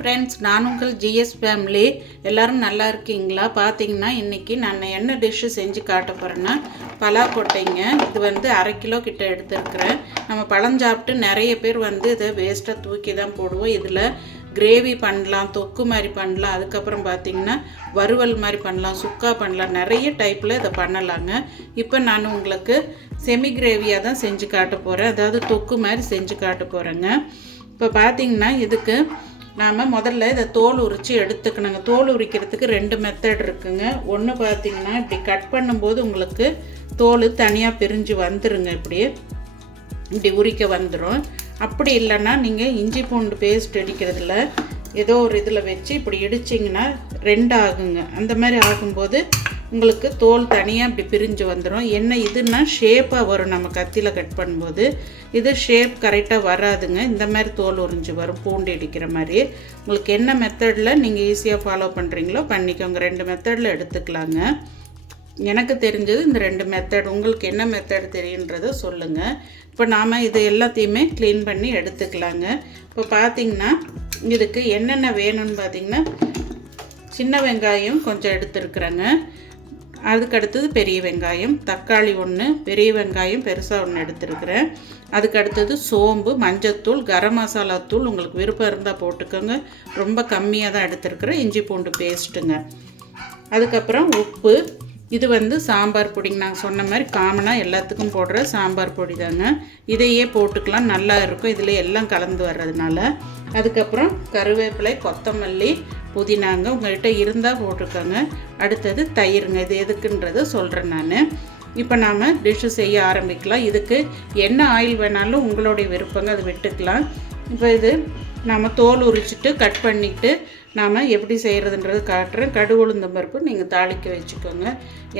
Friends நான் உங்கள் GS family எல்லாரும் நல்லா இருக்கீங்களா? பார்த்தீங்கன்னா இன்றைக்கி நான் என்ன டிஷ்ஷு செஞ்சு காட்ட போகிறேன்னா பலாக்கொட்டைங்க. இது வந்து அரை கிலோ கிட்ட எடுத்துருக்குறேன். நம்ம பழம் சாப்பிட்டு நிறைய பேர் வந்து இதை வேஸ்ட்டாக தூக்கி தான் போடுவோம். இதில் கிரேவி பண்ணலாம் தொக்கு மாதிரி பண்ணலாம். அதுக்கப்புறம் பார்த்தீங்கன்னா வறுவல் மாதிரி பண்ணலாம் சுக்கா பண்ணலாம். நிறைய டைப்பில் இதை பண்ணலாங்க. இப்போ நான் உங்களுக்கு செமி கிரேவியாக தான் செஞ்சு காட்ட போகிறேன் அதாவது தொக்கு மாதிரி செஞ்சு காட்ட போகிறேங்க இப்போ பார்த்திங்கன்னா இதுக்கு நாம் முதல்ல இதை தோல் உரித்து எடுத்துக்கணுங்க. தோல் உரிக்கிறதுக்கு ரெண்டு மெத்தட் இருக்குங்க. ஒன்று பார்த்தீங்கன்னா இப்படி கட் பண்ணும்போது உங்களுக்கு தோல் தனியாக பிரிஞ்சு வந்துருங்க இப்படி இப்படி உரிக்க வந்துடும் அப்படி இல்லைன்னா நீங்கள் இஞ்சி பூண்டு பேஸ்ட் அடிக்கிறதுல ஏதோ ஒரு இதில் வச்சு இப்படி இடிச்சிங்கன்னா ரெண்டு ஆகுங்க அந்த மாதிரி ஆகும்போது உங்களுக்கு தோல் தனியாக இப்படி பிரிஞ்சு வந்துடும் என்ன இதுன்னா ஷேப்பாக வரும். நம்ம கத்தியில் கட் பண்ணும்போது இது ஷேப் கரெக்டாக வராதுங்க. இந்த மாதிரி தோல் உறிஞ்சு வரும். பூண்டு இடிக்கிற மாதிரி. உங்களுக்கு என்ன மெத்தடில் நீங்கள் ஈஸியாக ஃபாலோ பண்ணுறீங்களோ பண்ணிக்கோங்க. ரெண்டு மெத்தடில் எடுத்துக்கலாங்க. எனக்கு தெரிஞ்சது இந்த ரெண்டு மெத்தட் உங்களுக்கு என்ன மெத்தட் தெரியுன்றதை சொல்லுங்கள் இப்போ நாம் இது எல்லாத்தையுமே க்ளீன் பண்ணி எடுத்துக்கலாங்க. இப்போ பார்த்தீங்கன்னா இதுக்கு என்னென்ன வேணும்னு பார்த்தீங்கன்னா சின்ன வெங்காயம் கொஞ்சம் எடுத்துருக்குறேங்க. அதுக்கு அடுத்தது பெரிய வெங்காயம். தக்காளி ஒன்று பெரிய வெங்காயம் பெருசாக ஒன்று எடுத்துருக்குறேன். அதுக்கு அடுத்தது சோம்பு மஞ்சத்தூள் கரம் மசாலா தூள். உங்களுக்கு விருப்பம் இருந்தால் போட்டுக்கோங்க. ரொம்ப கம்மியாக தான் எடுத்துருக்குறேன். இஞ்சி பூண்டு பேஸ்ட்டுங்க. அதுக்கப்புறம் உப்பு. இது வந்து சாம்பார் பொடிங்க. நாங்கள் சொன்ன மாதிரி காமனாக எல்லாத்துக்கும் போடுற சாம்பார் பொடி தாங்க. இதையே போட்டுக்கலாம். நல்லா இருக்கும். இதில் எல்லாம் கலந்து வர்றதுனால. அதுக்கப்புறம் கருவேப்பிலை கொத்தமல்லி புதினாங்க உங்கள்கிட்ட இருந்தால் போட்டுக்கோங்க அடுத்தது தயிருங்க. இது எதுக்குன்றதை சொல்கிறேன் நான். இப்போ நாம் டிஷ்ஷு செய்ய ஆரம்பிக்கலாம். இதுக்கு என்ன ஆயில் வேணாலும் உங்களுடைய விருப்பங்க அது விட்டுக்கலாம். இப்போ இது நாம் தோல் உரிச்சிட்டு கட் பண்ணிவிட்டு நாம் எப்படி செய்கிறதுன்றது காட்டுறேன். கடுகு உளுந்தம் பருப்பு நீங்கள் தாளிக்க வச்சுக்கோங்க.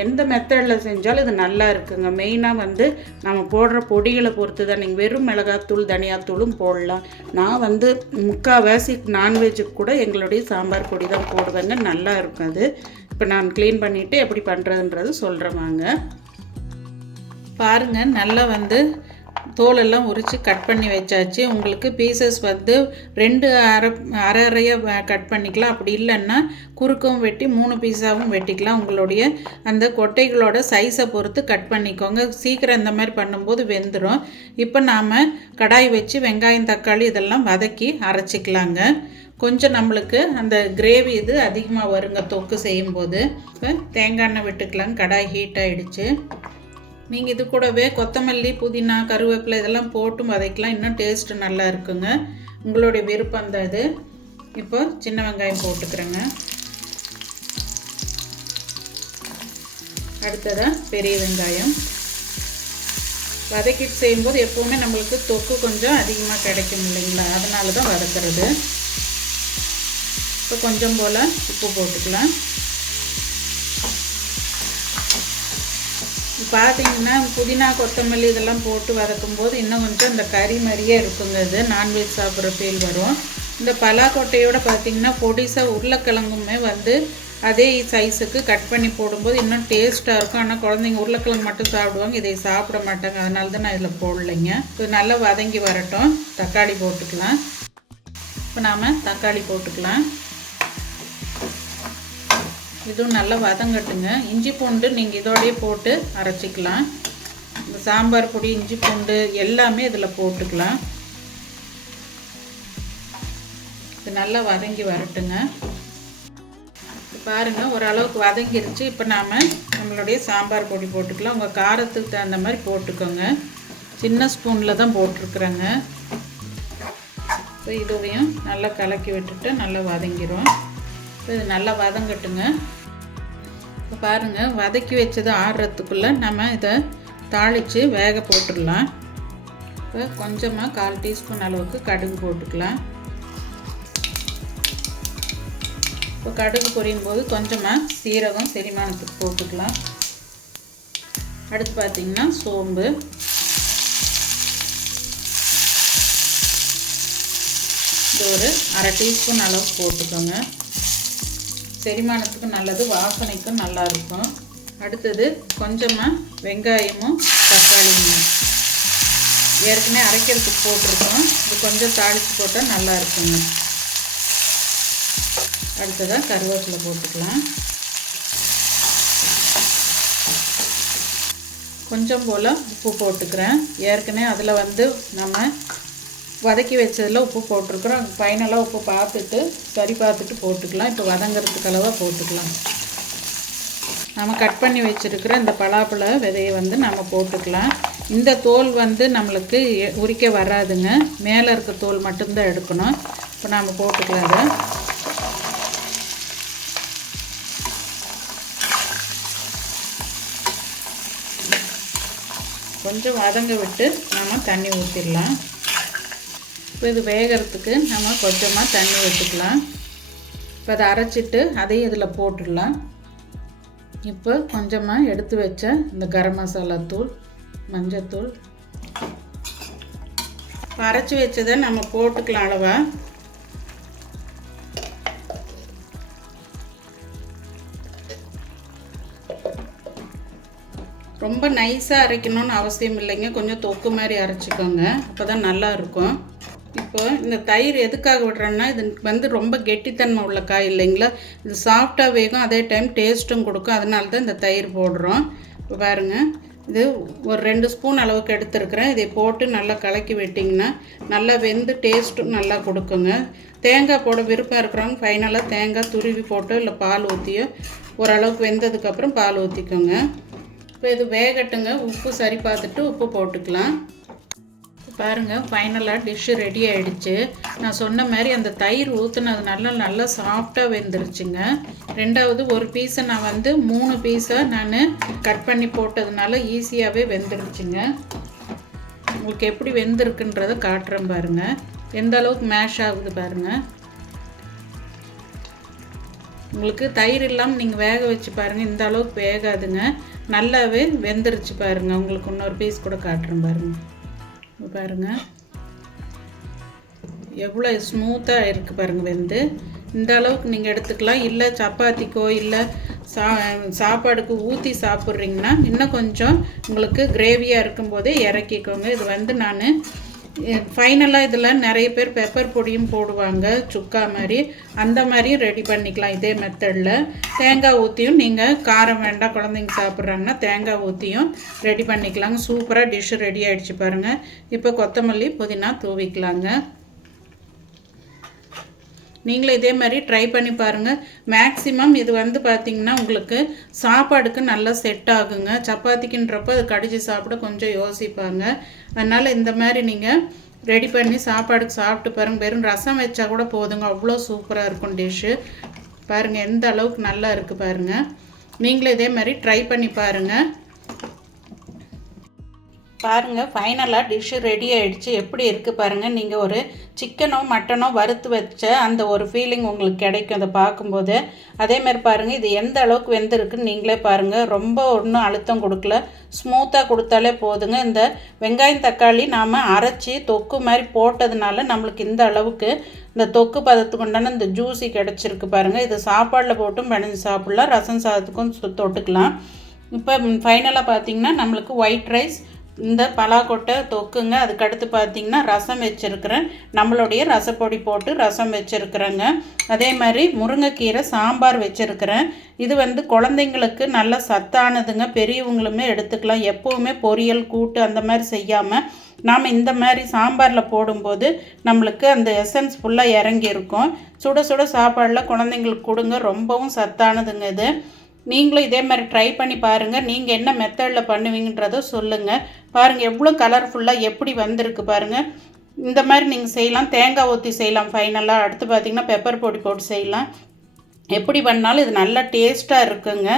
எந்த மெத்தடில் செஞ்சாலும் இது நல்லா இருக்குங்க. மெயினாக வந்து நம்ம போடுற பொடிகளை பொறுத்து தான் நீங்கள் வெறும் மிளகாத்தூள் தனியாத்தூளும் போடலாம். நான் வந்து முக்கால்வாசி நான்வெஜ்ஜுக்கு கூட எங்களுடைய சாம்பார் பொடி தான் போடுவேங்க. நல்லா இருக்கும் அது. இப்போ நான் க்ளீன் பண்ணிவிட்டு எப்படி பண்ணுறதுன்றது சொல்கிறேன் வாங்க. பாருங்கள் நல்லா வந்து தோலெல்லாம் உரித்து கட் பண்ணி வச்சாச்சு. உங்களுக்கு பீசஸ் வந்து ரெண்டு அரை அரை அரையாக கட் பண்ணிக்கலாம். அப்படி இல்லைன்னா குறுக்கவும் வெட்டி மூணு பீஸாகவும் வெட்டிக்கலாம். உங்களுடைய அந்த கொட்டைகளோட சைஸை பொறுத்து கட் பண்ணிக்கோங்க. சீக்கிரம் இந்த மாதிரி பண்ணும்போது வெந்துடும் இப்போ நாம் கடாய் வச்சு வெங்காயம் தக்காளி இதெல்லாம் வதக்கி அரைச்சிக்கலாங்க. கொஞ்சம் நம்மளுக்கு அந்த கிரேவி இது அதிகமாக வருங்க. தொக்கு செய்யும்போது. இப்போ தேங்காய் எண்ணெய் விட்டுக்கலாம் கடாய் ஹீட் ஆகிடுச்சு நீங்கள் இது கூடவே கொத்தமல்லி புதினா கருவேப்பிலை இதெல்லாம் போட்டு வதக்கலாம். இன்னும் டேஸ்ட்டு நல்லா இருக்குங்க. உங்களுடைய விருப்பம் தான் இது. இப்போ சின்ன வெங்காயம் போட்டுக்கிறேங்க. அடுத்ததாக பெரிய வெங்காயம். வதக்கிட்டு செய்யும்போது எப்போவுமே நம்மளுக்கு தொக்கு கொஞ்சம் அதிகமாக கிடைக்கும் இல்லைங்களா? அதனால தான் வதக்கிறது. இப்போ கொஞ்சம் போல் உப்பு போட்டுக்கலாம். பார்த்தீங்கன்னா புதினா கொத்தமல்லி இதெல்லாம் போட்டு வதக்கும் போது இன்னும் கொஞ்சம் இந்த கறி மாதிரியே இருக்குங்க இது. நான்வெஜ் சாப்பிட்ற ஃபீல் வரும். இந்த பலாக்கொட்டையோட பார்த்தீங்கன்னா பொடிசாக உருளைக்கிழங்குமே வந்து அதே சைஸுக்கு கட் பண்ணி போடும்போது இன்னும் டேஸ்ட்டாக இருக்கும். ஆனால் குழந்தைங்க உருளைக்கிழங்கு மட்டும் சாப்பிடுவாங்க. இதை சாப்பிட மாட்டாங்க. அதனால தான் நான் இதில் போடலைங்க. இது நல்லா வதங்கி வரட்டும். தக்காளி போட்டுக்கலாம். இப்போ நாம் தக்காளி போட்டுக்கலாம். இதுவும் நல்லா வதங்கட்டுங்க இஞ்சி பூண்டு நீங்கள் இதோடய போட்டு அரைச்சிக்கலாம். இந்த சாம்பார் பொடி இஞ்சி பூண்டு எல்லாமே இதில் போட்டுக்கலாம். இது நல்லா வதங்கி வரட்டுங்க. பாருங்கள் ஓரளவுக்கு வதங்கிருச்சு. இப்போ நாம் நம்மளுடைய சாம்பார் பொடி போட்டுக்கலாம். உங்கள் காரத்துக்கு தகுந்த மாதிரி போட்டுக்கோங்க. சின்ன ஸ்பூனில் தான் போட்டிருக்குறேங்க. இப்போ இதுவையும் நல்லா கலக்கி விட்டுட்டு நல்லா வதங்கிடும் இது நல்லா வதங்கட்டுங்க. இப்போ பாருங்கள் வதக்கி வச்சது ஆடுறதுக்குள்ளே நம்ம இதை தாளித்து வேக போட்டுடலாம். இப்போ கொஞ்சமாக கால் டீஸ்பூன் அளவுக்கு கடுகு போட்டுக்கலாம். இப்போ கடுகு பொரியும் போது கொஞ்சமாக சீரகம் செரிமானத்துக்கு போட்டுக்கலாம். அடுத்து பார்த்திங்கன்னா சோம்பு. இது ஒரு அரை டீஸ்பூன் அளவுக்கு போட்டுக்கோங்க. செரிமானத்துக்கும் நல்லது வாசனைக்கும் நல்லா இருக்கும். அடுத்தது கொஞ்சமாக வெங்காயமும் தக்காளியும் ஏற்கனவே அரைக்கிறதுக்கு போட்டிருக்கோம். இது கொஞ்சம் தாளித்து போட்டால் நல்லா இருக்குங்க. அடுத்ததாக கருவேப்பிலை போட்டுக்கலாம். கொஞ்சம் போல் உப்பு போட்டுக்கிறேன். ஏற்கனவே அதில் வந்து நம்ம வதக்கி வச்சதில் உப்பு போட்டிருக்குறோம். ஃபைனலாக உப்பு பார்த்துட்டு சரி பார்த்துட்டு போட்டுக்கலாம். இப்போ வதங்கிறதுக்கு அளவாக போட்டுக்கலாம். நம்ம கட் பண்ணி வச்சுருக்கிற இந்த பலாப்பழ விதையை வந்து நம்ம போட்டுக்கலாம். இந்த தோல் வந்து நம்மளுக்கு எ- உரிக்க வராதுங்க. மேலே இருக்க தோல் மட்டும்தான் எடுக்கணும். இப்போ நாம் போட்டுக்கலாம் அதை கொஞ்சம் வதங்க விட்டு நம்ம தண்ணி ஊற்றிடலாம் இப்போ இது வேகிறதுக்கு நம்ம கொஞ்சமாக தண்ணி ஊற்றிக்கலாம் இப்போ அதை அரைச்சிட்டு அதையும் இதில் போட்டுடலாம். இப்போ கொஞ்சமாக எடுத்து வச்ச இந்த கரம் மசாலா தூள் மஞ்சத்தூள் இப்போ அரைச்சி வச்சதை நம்ம போட்டுக்கலாம் அளவா. ரொம்ப நைஸாக அரைக்கணும்னு அவசியம் இல்லைங்க. கொஞ்சம் தொக்கு மாதிரி அரைச்சிக்கோங்க. அப்போ தான் நல்லா இருக்கும். இப்போ இந்த தயிர் எதுக்காக விடுறேன்னா இது வந்து ரொம்ப கெட்டித்தன்மை உள்ள காய் இல்லைங்களா? இது சாஃப்டாக வேகும் அதே டைம் டேஸ்ட்டும் கொடுக்கும். அதனால தான் இந்த தயிர் போடுறோம். இப்போ பாருங்கள் இது ஒரு ரெண்டு ஸ்பூன் அளவுக்கு எடுத்துருக்குறேன். இதை போட்டு நல்லா கலக்கி விட்டிங்கன்னா நல்லா வெந்து டேஸ்ட்டும் நல்லா கொடுக்குங்க. தேங்காய் போட விருப்பம் இருக்கிறவங்க ஃபைனலாக தேங்காய் துருவி போட்டோ இல்லை பால் ஊற்றியோ ஓரளவுக்கு வெந்ததுக்கப்புறம் பால் ஊற்றிக்கோங்க இப்போ இது வேகட்டுங்க. உப்பு சரி பார்த்துட்டு உப்பு போட்டுக்கலாம். பாருங்கள் ஃபைனலாக டிஷ்ஷு ரெடி ஆகிடுச்சு நான் சொன்ன மாதிரி அந்த தயிர் ஊற்றுனதுனால நல்லா சாஃப்டாக வெந்துருச்சுங்க. ரெண்டாவது ஒரு பீஸை நான் வந்து மூணு பீஸை நான் கட் பண்ணி போட்டதுனால ஈஸியாகவே வெந்துருச்சுங்க. உங்களுக்கு எப்படி வெந்திருக்குன்றதை காட்டுறேன் பாருங்கள் எந்த அளவுக்கு மேஷ் ஆகுது பாருங்கள் உங்களுக்கு தயிர் இல்லாமல் நீங்கள் வேக வச்சு பாருங்கள் இந்த அளவுக்கு வேகாதுங்க. நல்லாவே வெந்துருச்சு பாருங்கள் உங்களுக்கு இன்னொரு பீஸ் கூட காட்டுறேன் பாருங்கள் பாருங்கள் எவ்வளோ ஸ்மூத்தாக இருக்குது பாருங்கள் வெந்து. இந்த அளவுக்கு நீங்கள் எடுத்துக்கலாம். இல்லை சப்பாத்திக்கோ இல்லை சா சாப்பாடுக்கு ஊற்றி சாப்பிட்றீங்கன்னா இன்னும் கொஞ்சம் உங்களுக்கு கிரேவியாக இருக்கும்போதே இறக்கிக்கோங்க. இது வந்து நான் ஃபைனலாக இதில் நிறைய பேர் பெப்பர் பொடியும் போடுவாங்க சுக்கா மாதிரி. அந்த மாதிரியும் ரெடி பண்ணிக்கலாம் இதே மெத்தடில் தேங்காய் ஊற்றியும் நீங்கள் காரம் வேண்டாம் குழந்தைங்க சாப்பிட்றாங்கன்னா தேங்காய் ஊற்றியும் ரெடி பண்ணிக்கலாங்க. சூப்பராக டிஷ்ஷு ரெடி ஆகிடுச்சு பாருங்கள் இப்போ கொத்தமல்லி புதினா தூவிக்கலாங்க. நீங்களும் இதே மாதிரி ட்ரை பண்ணி பாருங்கள் மேக்ஸிமம் இது வந்து பார்த்திங்கன்னா உங்களுக்கு சாப்பாடுக்கு நல்லா செட் ஆகுங்க. சப்பாத்திக்குன்றப்போ அது கடிச்சு சாப்பிட கொஞ்சம் யோசிப்பாங்க. அதனால் இந்த மாதிரி நீங்கள் ரெடி பண்ணி சாப்பாடுக்கு சாப்பிட்டு பாருங்கள் வெறும் ரசம் வச்சா கூட போதுங்க. அவ்வளோ சூப்பராக இருக்கும் டிஷ்ஷு பாருங்கள் எந்த அளவுக்கு நல்லா இருக்குது பாருங்கள் நீங்களும் இதே மாதிரி ட்ரை பண்ணி பாருங்கள் பாருங்கள் ஃபைனலாக டிஷ்ஷு ரெடி ஆகிடுச்சு எப்படி இருக்குது பாருங்கள் நீங்கள் ஒரு சிக்கனோ மட்டனோ வறுத்து வச்ச அந்த ஒரு ஃபீலிங் உங்களுக்கு கிடைக்கும். அதை பார்க்கும்போது அதே மாதிரி பாருங்கள் இது எந்த அளவுக்கு வெந்திருக்குன்னு நீங்களே பாருங்கள் ரொம்ப ஒன்றும் அழுத்தம் கொடுக்கல. ஸ்மூத்தாக கொடுத்தாலே போதுங்க. இந்த வெங்காயம் தக்காளி நாம் அரைச்சி தொக்கு மாதிரி போட்டதுனால நம்மளுக்கு இந்த அளவுக்கு இந்த தொக்கு பதத்துக்கு உண்டான இந்த ஜூஸி கிடச்சிருக்கு பாருங்கள் இது சாப்பாடில் போட்டும் பிணைஞ்சு சாப்பிட்லாம். ரசம் சாதத்துக்கும் தொட்டுக்கலாம். இப்போ ஃபைனலாக பார்த்தீங்கன்னா நம்மளுக்கு ஒயிட் ரைஸ் இந்த பலாக்கொட்டை தொக்குங்க அதுக்கடுத்து பார்த்தீங்கன்னா ரசம் வச்சுருக்கிறேன். நம்மளுடைய ரசப்பொடி போட்டு ரசம் வச்சுருக்குறேங்க. அதே மாதிரி முருங்கைக்கீரை சாம்பார் வச்சுருக்கிறேன். இது வந்து குழந்தைங்களுக்கு நல்ல சத்தானதுங்க. பெரியவங்களுமே எடுத்துக்கலாம். எப்போவுமே பொரியல் கூட்டு அந்த மாதிரி செய்யாமல் நாம் இந்த மாதிரி சாம்பாரில் போடும்போது நம்மளுக்கு அந்த எசன்ஸ் ஃபுல்லாக இறங்கி இருக்கும் சுட சுட சாப்பாடில் குழந்தைங்களுக்கு கொடுங்க. ரொம்பவும் சத்தானதுங்க இது. நீங்களும் இதே மாதிரி ட்ரை பண்ணி பாருங்கள் நீங்கள் என்ன மெத்தடில் பண்ணுவீங்கன்றதை சொல்லுங்கள் பாருங்கள் எவ்வளோ கலர்ஃபுல்லாக எப்படி வந்திருக்கு பாருங்கள் இந்த மாதிரி நீங்கள் செய்யலாம். தேங்காய் ஊற்றி செய்யலாம் ஃபைனலாக அடுத்து பார்த்தீங்கன்னா பெப்பர் பொடி போட்டு செய்யலாம். எப்படி பண்ணாலும் இது நல்லா டேஸ்ட்டாக இருக்குங்க.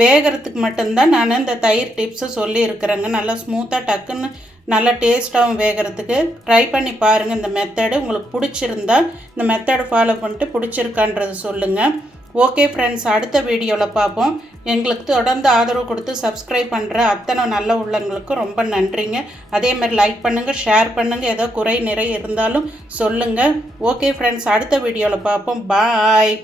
வேகிறதுக்கு மட்டும்தான் நான் இந்த தயிர் டிப்ஸு சொல்லியிருக்கிறேங்க நல்லா ஸ்மூத்தாக டக்குன்னு நல்லா டேஸ்ட்டாகவும் வேகிறதுக்கு. ட்ரை பண்ணி பாருங்கள் இந்த மெத்தடு உங்களுக்கு பிடிச்சிருந்தா இந்த மெத்தடு ஃபாலோ பண்ணிட்டு பிடிச்சிருக்கான்றது சொல்லுங்கள் ஓகே ஃப்ரெண்ட்ஸ் அடுத்த வீடியோவில் பார்ப்போம். எங்களுக்கு தொடர்ந்து ஆதரவு கொடுத்து சப்ஸ்கிரைப் பண்ணுற அத்தனை நல்ல உள்ளவங்களுக்கும் ரொம்ப நன்றிங்க. அதே மாதிரி லைக் பண்ணுங்கள் ஷேர் பண்ணுங்கள் ஏதோ குறை நிறை இருந்தாலும் சொல்லுங்கள் ஓகே ஃப்ரெண்ட்ஸ் அடுத்த வீடியோவில் பார்ப்போம். பாய்